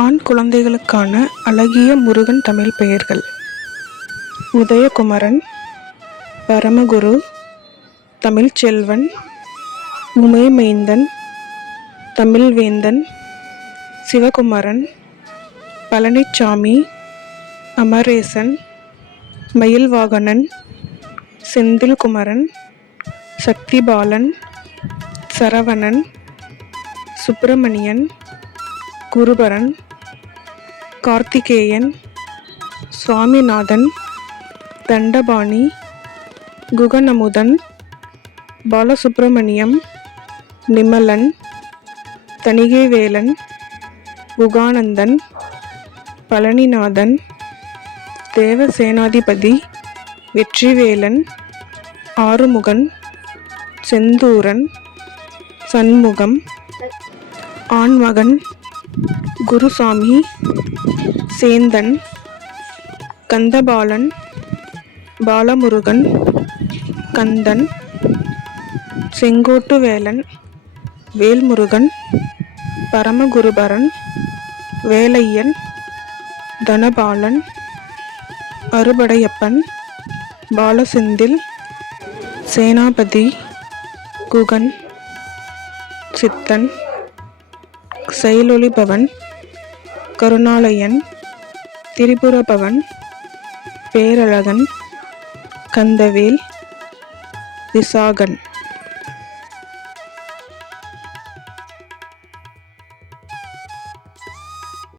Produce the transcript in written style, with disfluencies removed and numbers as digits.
ஆண் குழந்தைகளுக்கான அழகிய முருகன் தமிழ் பெயர்கள்: உதயகுமரன், பரமகுரு, தமிழ்ச்செல்வன், உமைமைந்தன், தமிழ்வேந்தன், சிவகுமரன், பழனிச்சாமி, அமரேசன், மயில்வாகனன், செந்தில்குமரன், சக்திபாலன், சரவணன், சுப்பிரமணியன், குருபரன், கார்த்திகேயன், சுவாமிநாதன், தண்டபாணி, குகனமுதன், பாலசுப்பிரமணியம், நிமலன், தணிகைவேலன், குகானந்தன், பழனிநாதன், தேவசேனாதிபதி, வெற்றிவேலன், ஆறுமுகன், செந்தூரன், சண்முகம், ஆண்மகன், குருசாமி, சேந்தன், கந்தபாலன், பாலமுருகன், கந்தன், செங்கோட்டுவேலன், வேல்முருகன், பரமகுருபரன், வேலையன், தனபாலன், அறுபடையப்பன், பாலசெந்தில், சேனாபதி, குகன், சித்தன், செயலொளிபவன், கருணாலயன், திரிபுரபவன், பேரழகன், கந்தவேல், விசாகன்.